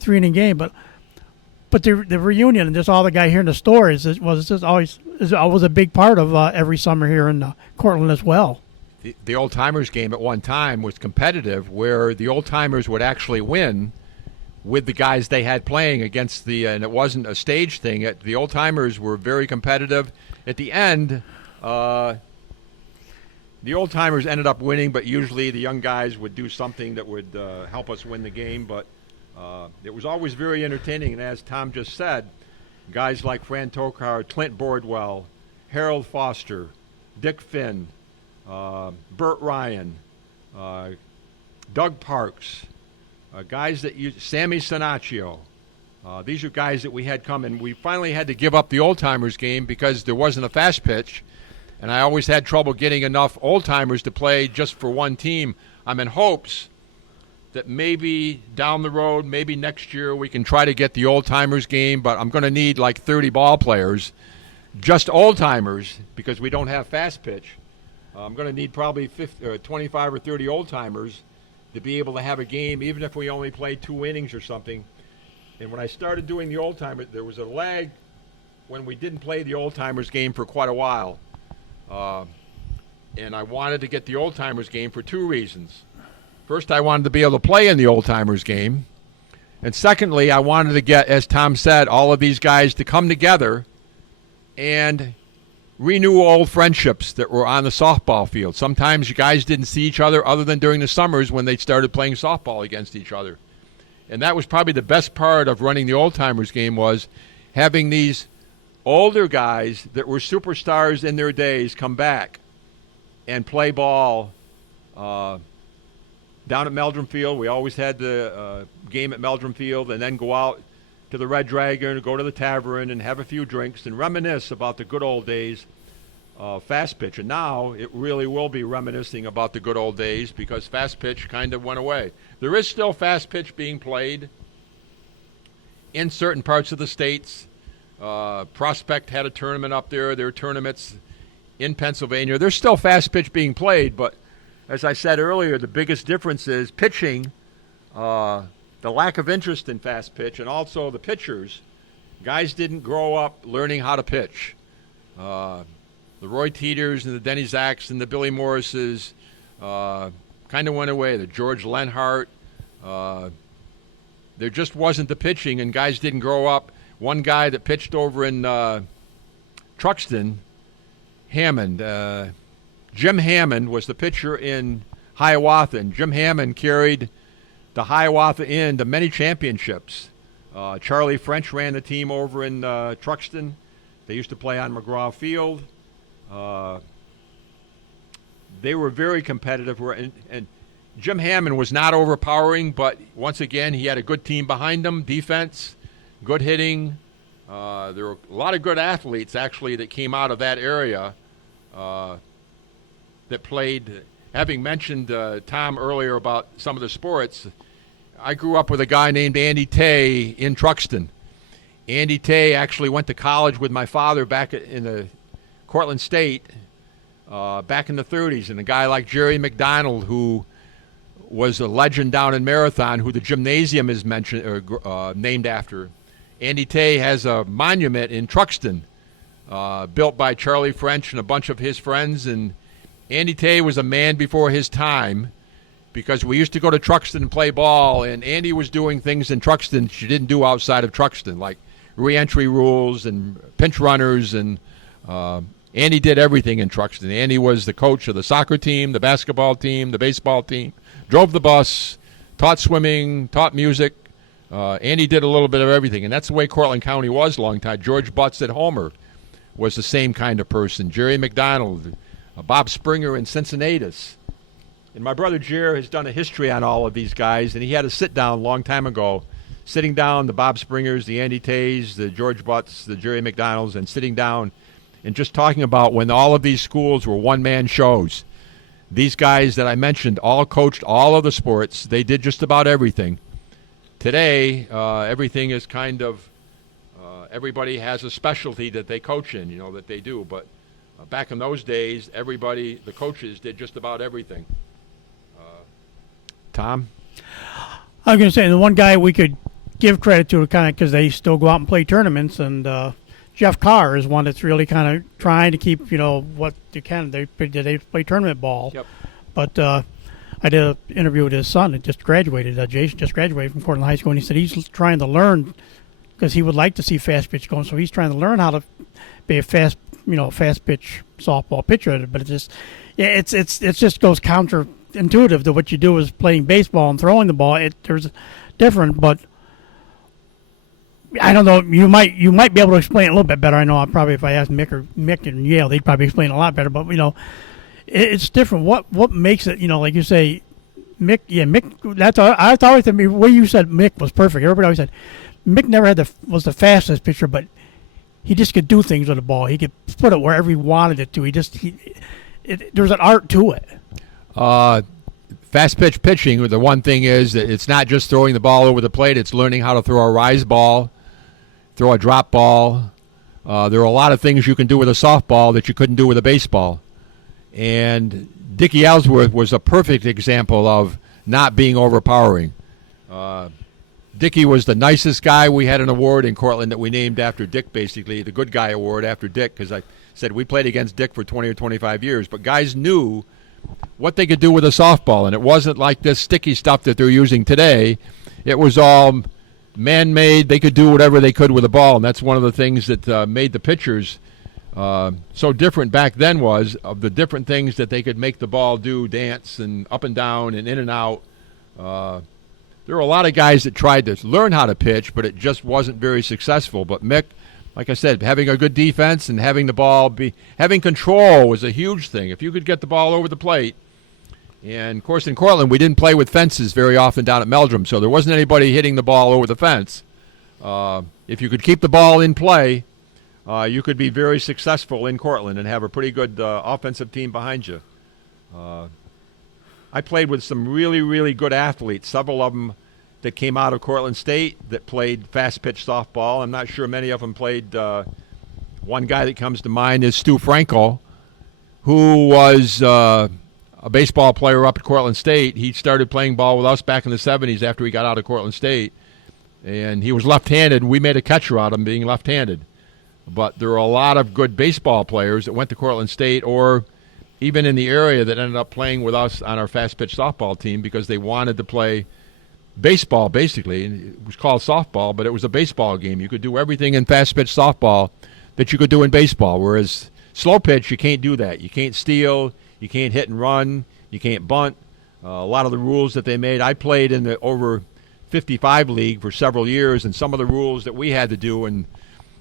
3 inning game. But the reunion and just all the guy hearing the stories was always a big part of every summer here in Cortland as well. The old timers game at one time was competitive, where the old timers would actually win with the guys they had playing against and it wasn't a stage thing. The old timers were very competitive. At the end, the old timers ended up winning, but usually the young guys would do something that would help us win the game. But it was always very entertaining. And as Tom just said, guys like Fran Tokar, Clint Bordwell, Harold Foster, Dick Finn, Burt Ryan, Doug Parks, guys that Sammy Sinaccio. These are guys that we had come, and we finally had to give up the old timers game because there wasn't a fast pitch. And I always had trouble getting enough old-timers to play just for one team. I'm in hopes that maybe down the road, maybe next year, we can try to get the old-timers game, but I'm going to need like 30 ball players, just old-timers, because we don't have fast pitch. I'm going to need probably 25 or 30 old-timers to be able to have a game, even if we only play 2 innings or something. And when I started doing the old-timers, there was a lag when we didn't play the old-timers game for quite a while. And I wanted to get the old-timers game for 2 reasons. First, I wanted to be able to play in the old-timers game. And secondly, I wanted to get, as Tom said, all of these guys to come together and renew old friendships that were on the softball field. Sometimes you guys didn't see each other than during the summers when they started playing softball against each other. And that was probably the best part of running the old-timers game, was having these older guys that were superstars in their days come back and play ball down at Meldrum Field. We always had the game at Meldrum Field, and then go out to the Red Dragon, go to the tavern and have a few drinks and reminisce about the good old days fast pitch. And now it really will be reminiscing about the good old days because fast pitch kind of went away. There is still fast pitch being played in certain parts of the states. Prospect had a tournament up there. There are tournaments in Pennsylvania. There's still fast pitch being played, but as I said earlier, the biggest difference is pitching, the lack of interest in fast pitch, and also the pitchers. Guys didn't grow up learning how to pitch. The Roy Teeters and the Denny Zacks and the Billy Morrises kind of went away. The George Lenhart. There just wasn't the pitching, and guys didn't grow up. One guy that pitched over in Truxton, Hammond. Jim Hammond was the pitcher in Hiawatha, and Jim Hammond carried the Hiawatha Inn to many championships. Charlie French ran the team over in Truxton. They used to play on McGraw Field. They were very competitive, and Jim Hammond was not overpowering, but once again, he had a good team behind him, defense, good hitting. There were a lot of good athletes, actually, that came out of that area that played. Having mentioned Tom earlier about some of the sports, I grew up with a guy named Andy Tay in Truxton. Andy Tay actually went to college with my father back in the Cortland State back in the 30s, and a guy like Jerry McDonald, who was a legend down in Marathon, who the gymnasium is named after. Andy Tay has a monument in Truxton built by Charlie French and a bunch of his friends, and Andy Tay was a man before his time because we used to go to Truxton and play ball, and Andy was doing things in Truxton she didn't do outside of Truxton, like re-entry rules and pinch runners, and Andy did everything in Truxton. Andy was the coach of the soccer team, the basketball team, the baseball team, drove the bus, taught swimming, taught music. Andy did a little bit of everything, and that's the way Cortland County was a long time. George Butts at Homer was the same kind of person. Jerry McDonald, Bob Springer in Cincinnatus. And my brother Jer has done a history on all of these guys, and he had a sit-down a long time ago, sitting down the Bob Springers, the Andy Tays, the George Butts, the Jerry McDonalds, and sitting down and just talking about when all of these schools were one-man shows. These guys that I mentioned all coached all of the sports. They did just about everything. Today, everything is kind of, everybody has a specialty that they coach in, that they do. But back in those days, everybody, the coaches, did just about everything. Tom? I was going to say, the one guy we could give credit to kind of because they still go out and play tournaments, and Jeff Carr is one that's really kind of trying to keep, what they can. They play tournament ball. Yep. But I did an interview with his son that just graduated. Jason just graduated from Cortland High School, and he said he's trying to learn because he would like to see fast pitch going. So he's trying to learn how to be a fast pitch softball pitcher. But it just goes counterintuitive to what you do is playing baseball and throwing the ball. There's different, but I don't know. You might be able to explain it a little bit better. I know probably if I asked Mick and Yale, they'd probably explain it a lot better. But it's different. What makes it? Like you say, Mick. Yeah, Mick. I thought the way you said Mick was perfect. Everybody always said Mick never was the fastest pitcher, but he just could do things with the ball. He could put it wherever he wanted it to. There's an art to it. Fast pitch pitching. The one thing is that it's not just throwing the ball over the plate. It's learning how to throw a rise ball, throw a drop ball. There are a lot of things you can do with a softball that you couldn't do with a baseball. And Dickie Ellsworth was a perfect example of not being overpowering. Dickie was the nicest guy. We had an award in Cortland that we named after Dick, basically, the Good Guy Award after Dick, because I said we played against Dick for 20 or 25 years. But guys knew what they could do with a softball, and it wasn't like this sticky stuff that they're using today. It was all man-made. They could do whatever they could with a ball, and that's one of the things that made the pitchers so different back then was of the different things that they could make the ball do, dance and up and down and in and out. There were a lot of guys that tried to learn how to pitch, but it just wasn't very successful. But Mick, like I said, having a good defense and having the ball having control was a huge thing. If you could get the ball over the plate, and of course in Cortland we didn't play with fences very often down at Meldrum, so there wasn't anybody hitting the ball over the fence. If you could keep the ball in play, you could be very successful in Cortland and have a pretty good offensive team behind you. I played with some really, really good athletes, several of them that came out of Cortland State that played fast pitch softball. I'm not sure many of them played. One guy that comes to mind is Stu Frankel, who was a baseball player up at Cortland State. He started playing ball with us back in the 70s after he got out of Cortland State. And he was left-handed. We made a catcher out of him being left-handed. But there are a lot of good baseball players that went to Cortland State or even in the area that ended up playing with us on our fast-pitch softball team because they wanted to play baseball, basically. It was called softball, but it was a baseball game. You could do everything in fast-pitch softball that you could do in baseball, whereas slow pitch, you can't do that. You can't steal. You can't hit and run. You can't bunt. A lot of the rules that they made, I played in the over 55 league for several years, and some of the rules that we had to do, and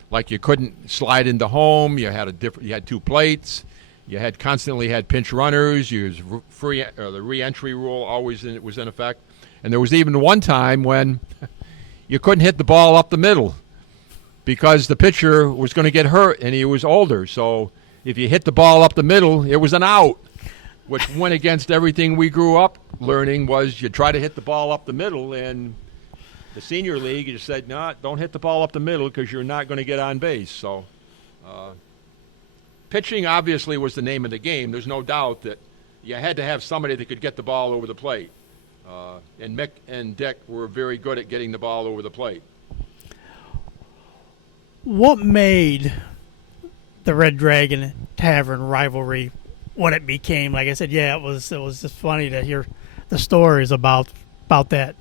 like you couldn't slide into home, you had two plates, you had constantly had pinch runners, you was the re-entry rule always was in effect, and there was even one time when you couldn't hit the ball up the middle because the pitcher was going to get hurt and he was older. So if you hit the ball up the middle, it was an out, which went against everything we grew up learning. Was you try to hit the ball up the middle, and the senior league just said, no, don't hit the ball up the middle because you're not going to get on base. So pitching obviously was the name of the game. There's no doubt that you had to have somebody that could get the ball over the plate. And Mick and Dick were very good at getting the ball over the plate. What made the Red Dragon Tavern rivalry what it became? Like I said, it was just funny to hear the stories about that.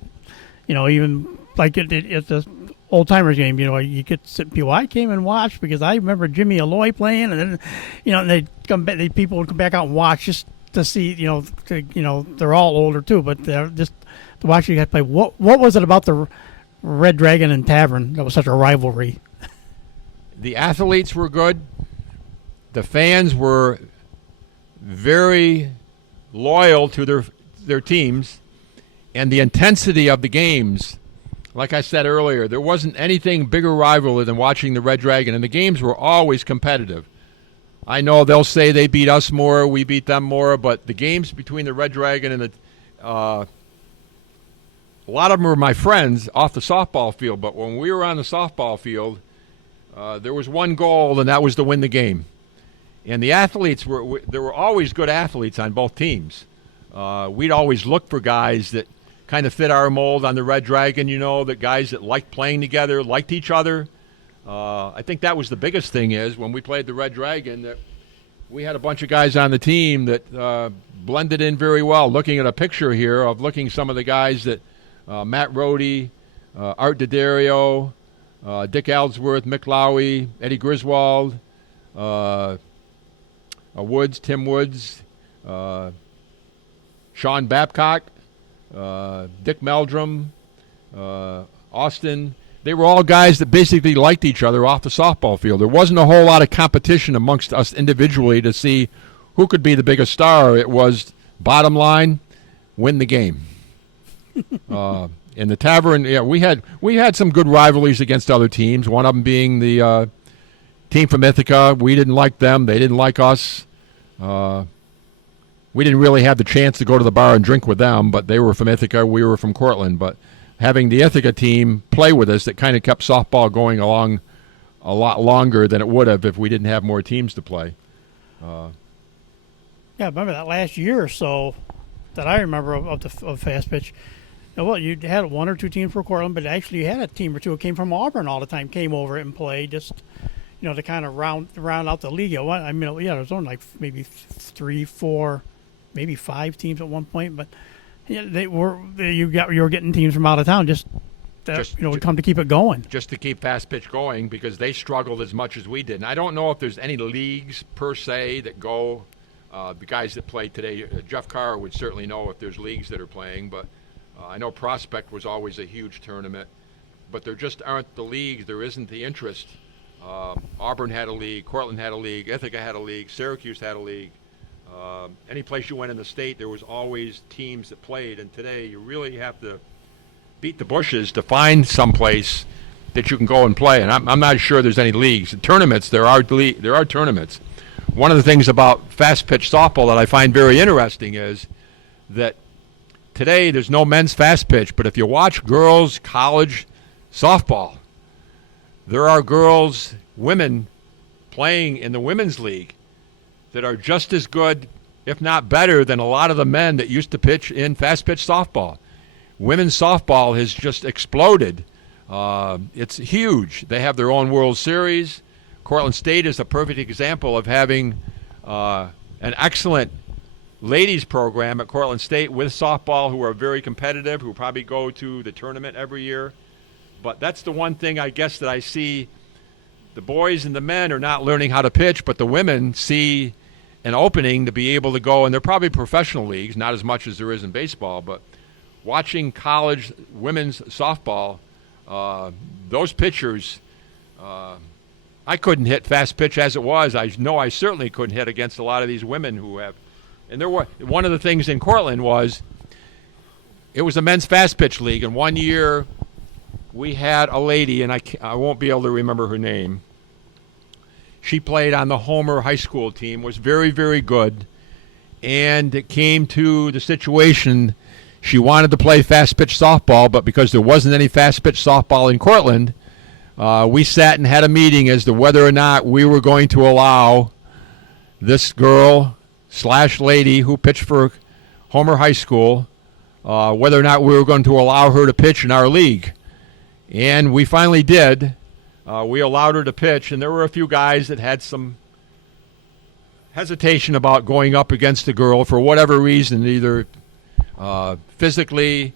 You know, even like at the old timers game, you know, you could sit people. I came and watched because I remember Jimmy Alloy playing, and then, you know, and they'd come back. People would come back out and watch just to see. You know, they're all older too, but they're just to watch you guys play. What was it about the Red Dragon and Tavern that was such a rivalry? The athletes were good. The fans were very loyal to their teams, and the intensity of the games, like I said earlier, there wasn't anything bigger rivalry than watching the Red Dragon, and the games were always competitive. I know they'll say they beat us more, we beat them more, but the games between the Red Dragon and a lot of them were my friends off the softball field, but when we were on the softball field, there was one goal, and that was to win the game. And the athletes there were always good athletes on both teams. We'd always look for guys that kind of fit our mold on the Red Dragon, you know, the guys that liked playing together, liked each other. I think that was the biggest thing is when we played the Red Dragon that we had a bunch of guys on the team that blended in very well. Looking at a picture here of some of the guys that Matt Rohde, Art D'Addario, Dick Ellsworth, Mick Lowey, Eddie Griswold, Tim Woods, Sean Babcock, Dick Meldrum, Austin. They were all guys that basically liked each other off the softball field. There wasn't a whole lot of competition amongst us individually to see who could be the biggest star. It was, bottom line, win the game. In the Tavern, we had some good rivalries against other teams, one of them being the team from Ithaca. We didn't like them. They didn't like us. We didn't really have the chance to go to the bar and drink with them, but they were from Ithaca, we were from Cortland. But having the Ithaca team play with us, that kind of kept softball going along a lot longer than it would have if we didn't have more teams to play. I remember that last year or so that I remember of fast pitch. Well, you had one or two teams for Cortland, but actually you had a team or two that came from Auburn all the time, came over and played just, you know, to kind of round out the league. I mean, there was only like maybe 3, 4, maybe 5 teams at one point, but you were getting teams from out of town just would come to keep it going. Just to keep fast pitch going because they struggled as much as we did. And I don't know if there's any leagues per se that go. The guys that play today, Jeff Carr would certainly know if there's leagues that are playing, but I know Prospect was always a huge tournament, but there just aren't the leagues. There isn't the interest. Auburn had a league, Cortland had a league, Ithaca had a league, Syracuse had a league. Any place you went in the state, there was always teams that played, and today you really have to beat the bushes to find some place that you can go and play. And I'm not sure there's any leagues. Tournaments, there are tournaments. One of the things about fast pitch softball that I find very interesting is that today there's no men's fast pitch, but if you watch girls' college softball, there are girls, women, playing in the women's league that are just as good, if not better, than a lot of the men that used to pitch in fast pitch softball. Women's softball has just exploded. It's huge. They have their own World Series. Cortland State is a perfect example of having an excellent ladies program at Cortland State with softball, who are very competitive, who probably go to the tournament every year. But that's the one thing I guess that I see. The boys and the men are not learning how to pitch, but the women see an opening to be able to go, and they're probably professional leagues, not as much as there is in baseball, but watching college women's softball, those pitchers, I couldn't hit fast pitch as it was. I know I certainly couldn't hit against a lot of these women who have. And there were one of the things in Cortland was it was a men's fast pitch league, and one year we had a lady, and I won't be able to remember her name. She played on the Homer High School team, was very, very good, and it came to the situation she wanted to play fast pitch softball, but because there wasn't any fast pitch softball in Cortland, we sat and had a meeting as to whether or not we were going to allow this girl/lady who pitched for Homer High School, whether or not we were going to allow her to pitch in our league. And we finally did. We allowed her to pitch, and there were a few guys that had some hesitation about going up against the girl for whatever reason, either physically.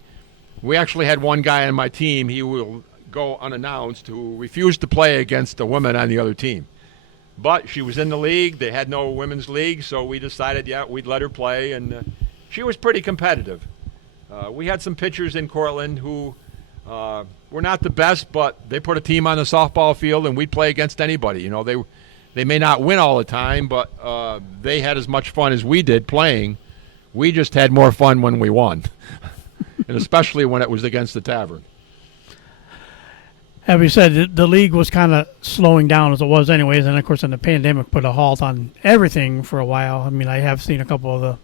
We actually had one guy on my team, he will go unannounced, who refused to play against a woman on the other team. But she was in the league. They had no women's league, so we decided, we'd let her play, and she was pretty competitive. We had some pitchers in Cortland who were not the best, but they put a team on the softball field, and we'd play against anybody. They may not win all the time, but they had as much fun as we did playing. We just had more fun when we won, and especially when it was against the Tavern. As we said, the league was kind of slowing down as it was anyways, and of course, then the pandemic put a halt on everything for a while. I mean, I have seen a couple of the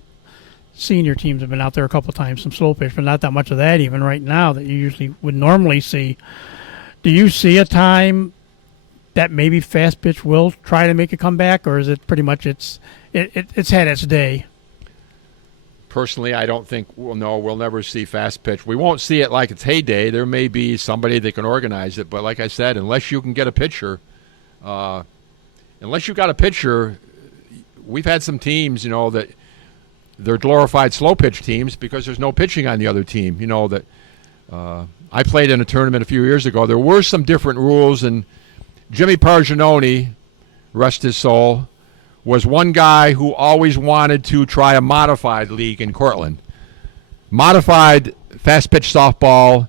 senior teams have been out there a couple of times, some slow pitch, but not that much of that even right now that you usually would normally see. Do you see a time that maybe fast pitch will try to make a comeback, or is it pretty much it's had its day? Personally, I don't think we'll never see fast pitch. We won't see it like its heyday. There may be somebody that can organize it, but like I said, unless you can get a pitcher, we've had some teams, that they're glorified slow pitch teams because there's no pitching on the other team. I played in a tournament a few years ago. There were some different rules, and Jimmy Parginoni, rest his soul, was one guy who always wanted to try a modified league in Cortland. Modified fast pitch softball,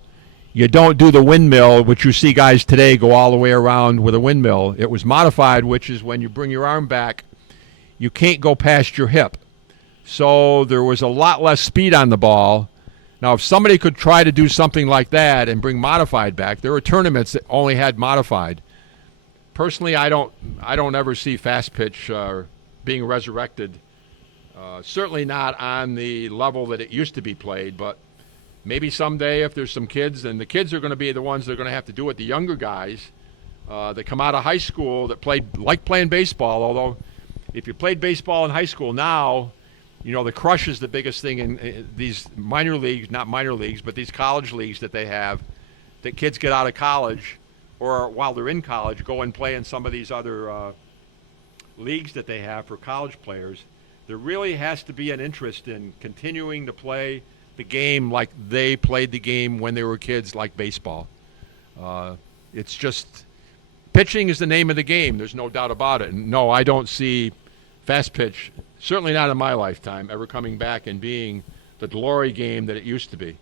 you don't do the windmill, which you see guys today go all the way around with a windmill. It was modified, which is when you bring your arm back, you can't go past your hip. So there was a lot less speed on the ball. Now, if somebody could try to do something like that and bring modified back, there were tournaments that only had modified. Personally, I don't ever see fast pitch being resurrected. Certainly not on the level that it used to be played, but maybe someday if there's some kids, and the kids are going to be the ones that are going to have to do it, the younger guys that come out of high school that like playing baseball, although if you played baseball in high school now, the crush is the biggest thing in these minor leagues, not minor leagues, but these college leagues that they have, that kids get out of college or while they're in college go and play in some of these other leagues that they have for college players. There really has to be an interest in continuing to play the game like they played the game when they were kids, like baseball. It's just pitching is the name of the game. There's no doubt about it. And no, I don't see fast pitch, certainly not in my lifetime, ever coming back and being the glory game that it used to be.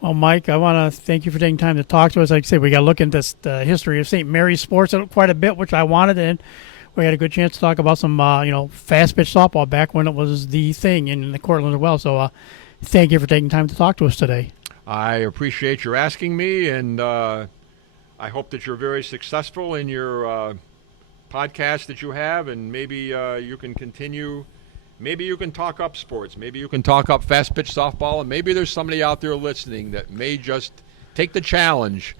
Well, Mike, I want to thank you for taking time to talk to us. Like I said, we got to look into the history of St. Mary sports quite a bit, which I wanted, and we had a good chance to talk about some, fast pitch softball back when it was the thing in the Cortland as well. So, thank you for taking time to talk to us today. I appreciate your asking me, and I hope that you're very successful in your podcast that you have, and maybe you can continue. Maybe you can talk up sports. Maybe you can talk up fast pitch softball, and maybe there's somebody out there listening that may just take the challenge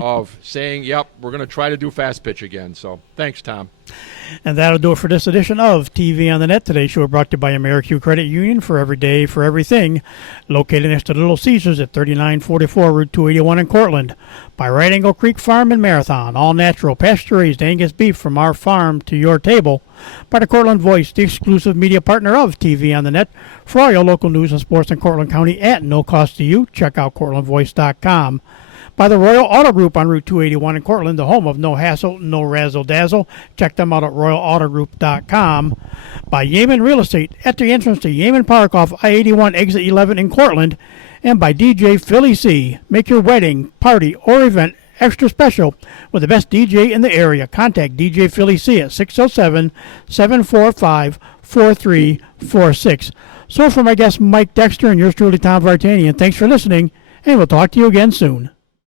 of saying, yep, we're going to try to do fast pitch again. So thanks, Tom. And that'll do it for this edition of TV on the Net. Today's show brought to you by AmeriQ Credit Union, for every day, for everything. Located next to Little Caesars at 3944 Route 281 in Cortland. By Right Angle Creek Farm and Marathon. All natural, pasture-raised Angus beef from our farm to your table. By the Cortland Voice, the exclusive media partner of TV on the Net. For all your local news and sports in Cortland County at no cost to you, check out CortlandVoice.com. By the Royal Auto Group on Route 281 in Cortland, the home of no hassle, no razzle-dazzle. Check them out at RoyalAutoGroup.com. By Yeaman Real Estate at the entrance to Yeaman Park off I-81 Exit 11 in Cortland. And by DJ Philly C. Make your wedding, party, or event extra special with the best DJ in the area. Contact DJ Philly C at 607-745-4346. So for my guest Mike Dexter and yours truly, Tom Vartanian, thanks for listening, and we'll talk to you again soon.